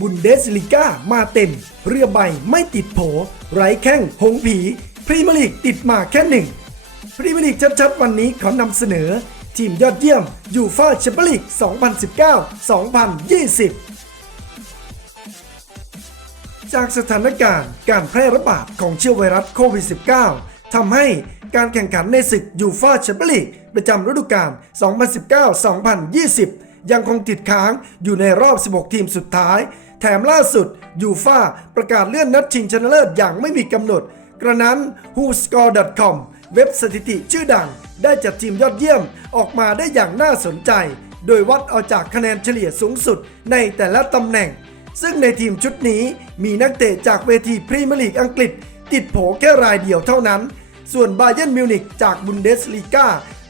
บุนเดสลิก้ามาเต็ม เรือใบไม่ติดโผ ไร้แข้งหงผี พรีเมียร์ลีกติดมาแค่หนึ่ง พรีเมียร์ลีกชัดๆ วันนี้ขอนำเสนอ ทีมยอดเยี่ยมยูฟ่าแชมเปี้ยนลีก 2019-2020จากสถานการณ์การแพร่ระบาดของเชื้อไวรัสโควิด -19 ทำให้การแข่งขันในศึกยูฟ่าแชมเปี้ยนลีกประจำฤดูกาล 2019-2020 ยังคงติดค้างอยู่ในรอบ 16 ทีมสุดท้าย แถมล่าสุดยูฟ่าประกาศเลื่อนนัดชิงชนะเลิศอย่างไม่มีกำหนด กระนั้น WhoScore.com เว็บสถิติชื่อดัง ได้จัดทีมยอดเยี่ยมออกมาได้อย่างน่าสนใจ โดยวัดเอาจากคะแนนเฉลี่ยสูงสุดในแต่ละตำแหน่ง ซึ่งในทีมชุดนี้มีนักเตะจากเวทีพรีเมียร์ลีกอังกฤษ ติดโผแค่รายเดียวเท่านั้น ส่วนบาเยิร์นมิวนิกจากบุนเดสลีกา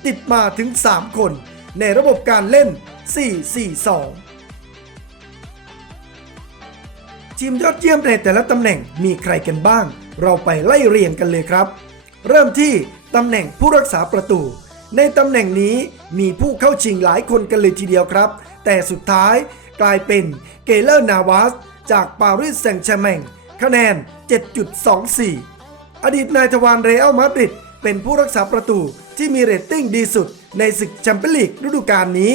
ติดมาถึง 3 คน ในระบบการเล่น 4-4-2 ทีมยอดเยี่ยมในแต่ละตำแหน่งมีใครกันบ้าง เราไปไล่เรียงกันเลยครับ เริ่มที่ตำแหน่งผู้รักษาประตู ในตำแหน่งนี้มีผู้เข้าชิงหลายคนกันเลยทีเดียวครับ แต่สุดท้ายกลายเป็นเกเลอร์นาวาสจากปารีสแซงต์แชร์แมงคะแนน 7.24 อดีตนายทวารเรอัลมาดริดเป็นผู้รักษาประตูที่มีเรตติ้งดีสุดในศึกแชมเปี้ยนลีกฤดูกาลนี้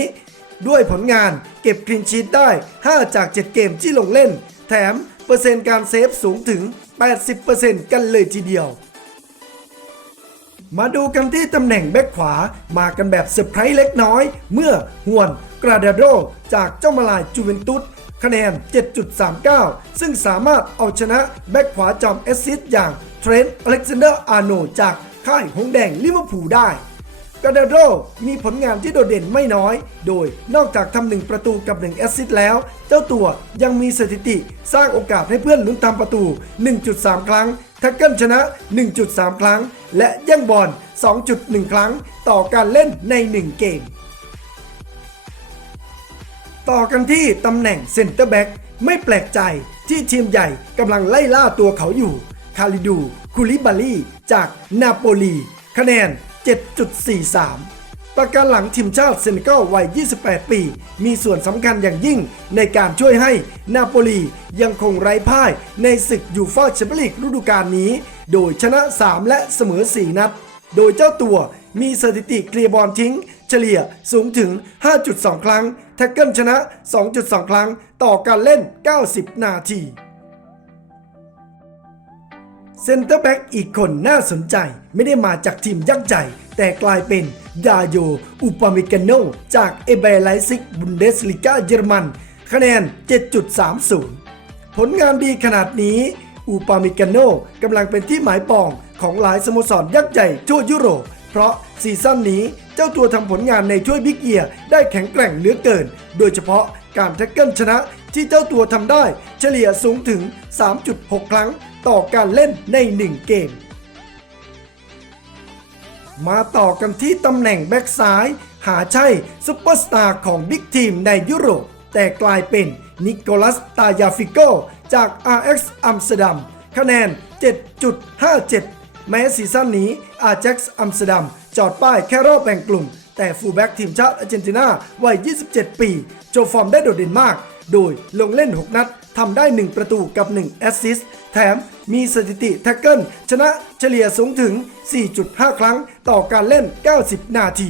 ด้วยผลงานเก็บคลีนชีตได้ 5 จาก 7 เกมที่ลงเล่น แถมเปอร์เซ็นต์การเซฟสูงถึง 80%กันเลยทีเดียว มาดูกันที่ตำแหน่งแบ็คขวามากันแบบเซอร์ไพรส์เล็กน้อย เมื่อฮวนกราดาโดจากเจ้ามาลายจูเวนตุสคะแนน 7.39 ซึ่งสามารถเอาชนะแบ็คขวาจอมแอสซิสอย่างเทรนต์อเล็กซานเดอร์อาร์โนจากค่ายหงแดงลิเวอร์พูลได้ กาเดโรมีผลงานที่โดดเด่นไม่น้อย โดยนอกจากทำหนึ่งประตูกับ1แอสซิสต์แล้ว เจ้าตัวยังมีสถิติสร้างโอกาสให้เพื่อนลุ้นทำประตู 1.3 ครั้งท็กเกิลชนะ 1.3 ครั้ง และย่งบอล 2.1 ครั้ง ต่อการเล่นใน 1 เกม ต่อกันที่ตำแหน่งเซ็นเตอร์แบ็กไม่แปลกใจที่ทีมใหญ่กำลังไล่ล่าตัวเขาอยู่ คาลิดู คูลิบาลีจากนาโปลี คะแนน 7.43 ประการหลังทีมชาติเซเนกัลวัย 28 ปี มีส่วนสำคัญอย่างยิ่งในการช่วยให้นาโปลียังคงไร้พ่ายในศึกยูฟ่าแชมเปี้ยนลีกฤดูกาลนี้ โดยชนะ 3 และเสมอ 4 นัด โดยเจ้าตัวมีสถิติเคลียร์บอลทิ้ง เฉลี่ยสูงถึง 5.2 ครั้ง แท็กเกิลชนะ 2.2 ครั้ง ต่อการเล่น 90 นาที เซนเตอร์แบ็กอีกคนน่าสนใจไม่ได้มาจากทีมยักษ์ใหญ่ แต่กลายเป็นดาโยอุปาเมกาโนจากเอเบไลซิกบุนเดสลิกาเยอรมัน คะแนน 7.30 ผลงานดีขนาดนี้อุปาเมกาโนกำลังเป็นที่หมายปองของหลายสโมสรยักษ์ใหญ่ทั่วยุโรป เพราะซีซั่นนี้เจ้าตัวทำผลงานในช่วยบิ๊กเอียร์ได้แข็งแกร่งเหลือเกิน โดยเฉพาะการแท็กเกิลชนะที่เจ้าตัวทำได้เฉลี่ยสูงถึง 3.6 ครั้ง ต่อการเล่นใน 1 เกม มาต่อกันที่ตำแหน่งแบ็กซ้าย หาใช่ซุปเปอร์สตาร์ของบิ๊กทีมในยุโรป แต่กลายเป็นนิโคลัสตายาฟิโกจาก RX อัมสเตอร์ดัมคะแนน 7.57 แม้ซีซั่นนี้อาแจ็กซ์อัมสเตอร์ดัมจอดป้ายแค่รอบแบ่งกลุ่ม แต่ฟูลแบ็กทีมชาติอาร์เจนตินาวัย 27 ปี โชว์ฟอร์มได้โดดเด่นมาก โดยลงเล่น 6 นัดทำได้ 1 ประตูกับ 1 แอสซิสต์ แถมมีสถิติแท็กเกิลชนะเฉลี่ยสูงถึง 4.5 ครั้งต่อการเล่น 90 นาที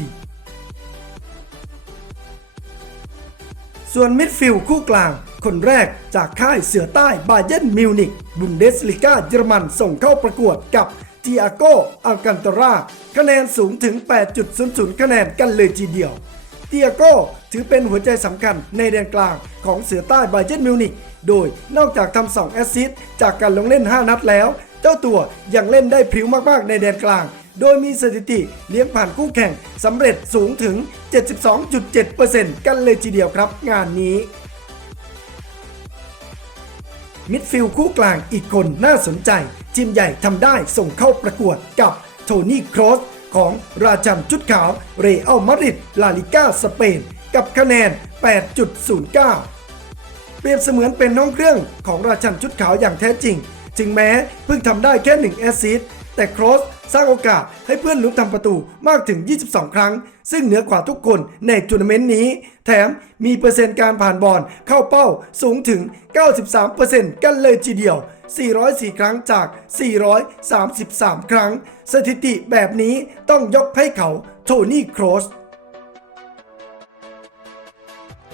ส่วนมิดฟิลด์คู่กลาง คนแรกจากค่ายเสือใต้บาเยนมิวนิกบุนเดสลิก้าเยอรมันส่งเข้าประกวดกับติอาโกอัลกันตรา คะแนนสูงถึง 8.00 คะแนนกันเลยทีเดียว เตียโก้ถือเป็นหัวใจสำคัญในแดนกลางของเสือใต้ไบเย r n นมิวนิกโดยนอกจากทำ2แอสซิสต์จากการลงเล่น 5 นัดแล้ว เจ้าตัวยังเล่นได้พริ้วมากๆในแดนกลาง โดยมีสถิติเลี้ยงผ่านคู่แข่งสำเร็จสูงถึง 72.7%กันเลยทีเดียวครับงานนี้มิดฟิลด์คู่กลางอีกคนน่าสนใจ ทีมใหญ่ทำได้ส่งเข้าประกวดกับโทนี่ครอส ของราชันชุดขาว เรอัลมาดริดลาลิก้าสเปน กับคะแนน 8.09 เปรียบเสมือนเป็นน้องเครื่องของราชันชุดขาวอย่างแท้จริง จึงแม้เพิ่งทำได้แค่1แอสซิสต์แต่โครสสร้างโอกาสให้เพื่อนลุ้นทำประตูมากถึง 22 ครั้ง ซึ่งเหนือกว่าทุกคนในทัวร์นาเมนต์นี้ แถมมีเปอร์เซ็นต์การผ่านบอลเข้าเป้าสูงถึง 93%กันเลยทีเดียว 404 ครั้งจาก 433 ครั้ง สถิติแบบนี้ต้องยกให้เขาโทนี่โครส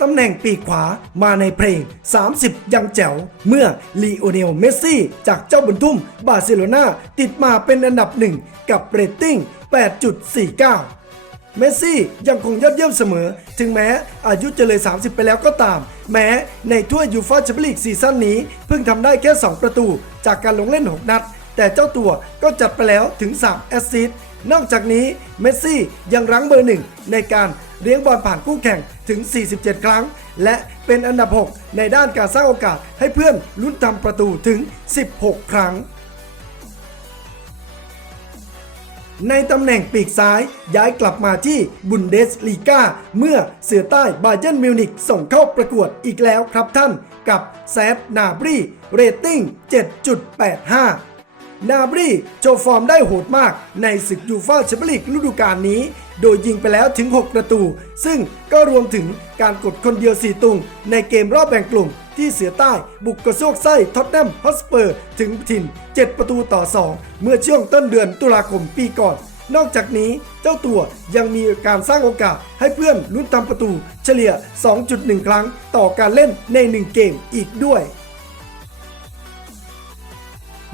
ตำแหน่งปีกขวามาในเพลง 30 ยังแจ๋ว เมื่อลีโอเนล เมสซี่ จากเจ้าบุญทุ่ม บาร์เซโลนาติดมาเป็นอันดับหนึ่งกับเรตติ้ง 8.49 เมสซี่ยังคงยอดเยี่ยมเสมอ ถึงแม้อายุจะเลย 30 ไปแล้วก็ตาม แม้ในถ้วยยูฟ่าแชมเปี้ยนลีกซีซั่นนี้ เพิ่งทำได้แค่ 2 ประตู จากการลงเล่น 6 นัด แต่เจ้าตัวก็จัดไปแล้วถึง 3 แอสซิสต์นอกจากนี้เมสซี่ยังรั้งเบอร์หนึ่งในการเลี้ยงบอลผ่านคู่แข่งถึง 47 ครั้ง และเป็นอันดับ 6 ในด้านการสร้างโอกาสให้เพื่อนลุ้นทำประตูถึง 16 ครั้ง ในตำแหน่งปีกซ้ายย้ายกลับมาที่บุนเดสลีกาเมื่อเสือใต้บาเยนมิวนิกส่งเข้าประกวดอีกแล้วครับท่าน กับแซดนาบรีเรตติ้ง 7.85 นาบรีโชว์ฟอร์มได้โหดมากในศึกยูฟ่าแชมเปี้ยนลีกฤดูกาลนี้ โดยยิงไปแล้วถึง 6 ประตู ซึ่งก็รวมถึงการกดคนเดียว 4 ตุง ในเกมรอบแบ่งกลุ่ม ที่เสือใต้บุกกระซวกไส้ท็อตแนมฮอสเปอร์ถึงถิ่น 7 ประตูต่อ 2 เมื่อช่วงต้นเดือนตุลาคมปีก่อน นอกจากนี้เจ้าตัวยังมีการสร้างโอกาสให้เพื่อนลุ้นทำประตู เฉลี่ย 2.1 ครั้งต่อการเล่นใน 1 เกมอีกด้วย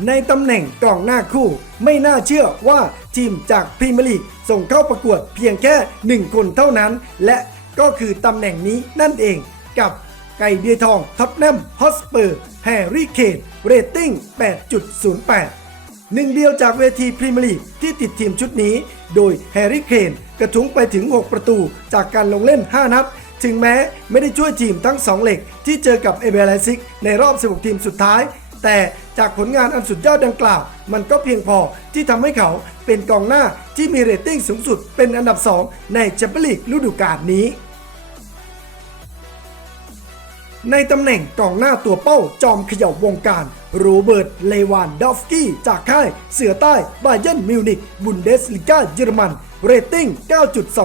ในตำแหน่งกองหน้าคู่ ไม่น่าเชื่อว่าทีมจากพรีเมียร์ลีกส่งเข้าประกวดเพียงแค่ 1 คนเท่านั้น และก็คือตำแหน่งนี้นั่นเองกับไก่เดียทองท็อตแนมฮอสเปอร์แฮร์รี่เคนเรตติ้ง 8.08 หนึ่งเดียวจากเวทีพรีเมียร์ลีกที่ติดทีมชุดนี้ โดยแฮร์รี่เคนกระทุ้งไปถึง 6 ประตูจากการลงเล่น 5 นัดถึงแม้ไม่ได้ช่วยทีมทั้ง 2 เหล็กที่เจอกับเอเบรไลซิกในรอบ 16 ทีมสุดท้าย แต่จากผลงานอันสุดยอดดังกล่าว มันก็เพียงพอที่ทำให้เขาเป็นกองหน้าที่มีเรตติ้งสูงสุดเป็นอันดับ 2 ในแชมเปี้ยนลีกฤดูกาลนี้ ในตำแหน่งกองหน้าตัวเป้าจอมเขย่าวงการ โรเบิร์ต เลวานดอฟสกี้ จากค่ายเสือใต้บาเยนมิวนิกบุนเดสลิกาเยอรมัน เรตติ้ง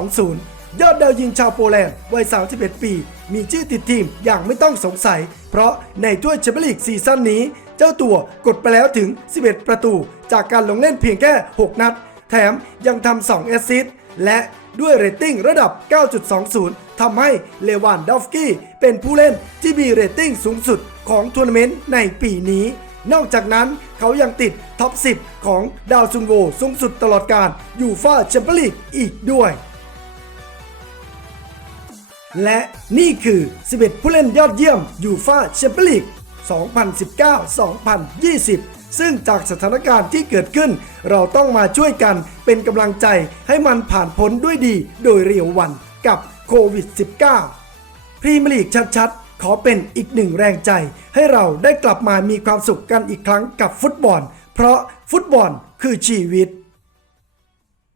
9.20ยอดดาวยิงชาวโปแลนด์วัย 31 ปี มีชื่อติดทีมอย่างไม่ต้องสงสัย เพราะในถ้วยแชมเปี้ยนลีกซีซั่นนี้ เจ้าตัวกดไปแล้วถึง 11 ประตู จากการลงเล่นเพียงแค่ 6 นัด แถมยังทำ2แอสซิสต์และด้วยเรตติ้งระดับ 9.20 ทำให้เลวานดอฟสกี้เป็นผู้เล่นที่มีเรตติ้งสูงสุดของทัวร์นาเมนต์ในปีนี้ นอกจากนั้นเขายังติดท็อป 10 ของดาวซุนโวสูงสุดตลอดการยูฟ่าแชมเปี้ยนลีกอีกด้วย และนี่คือ 11 ผู้เล่นยอดเยี่ยมยูฟ่าแชมเปี้ยนลีก 2019-2020 ซึ่งจากสถานการณ์ที่เกิดขึ้น เราต้องมาช่วยกันเป็นกำลังใจให้มันผ่านพ้นด้วยดีโดยเร็ววันกับโควิด -19 พรีเมียร์ลีกชัดๆ ขอเป็นอีกหนึ่งแรงใจ ให้เราได้กลับมามีความสุขกันอีกครั้งกับฟุตบอล เพราะฟุตบอลคือชีวิต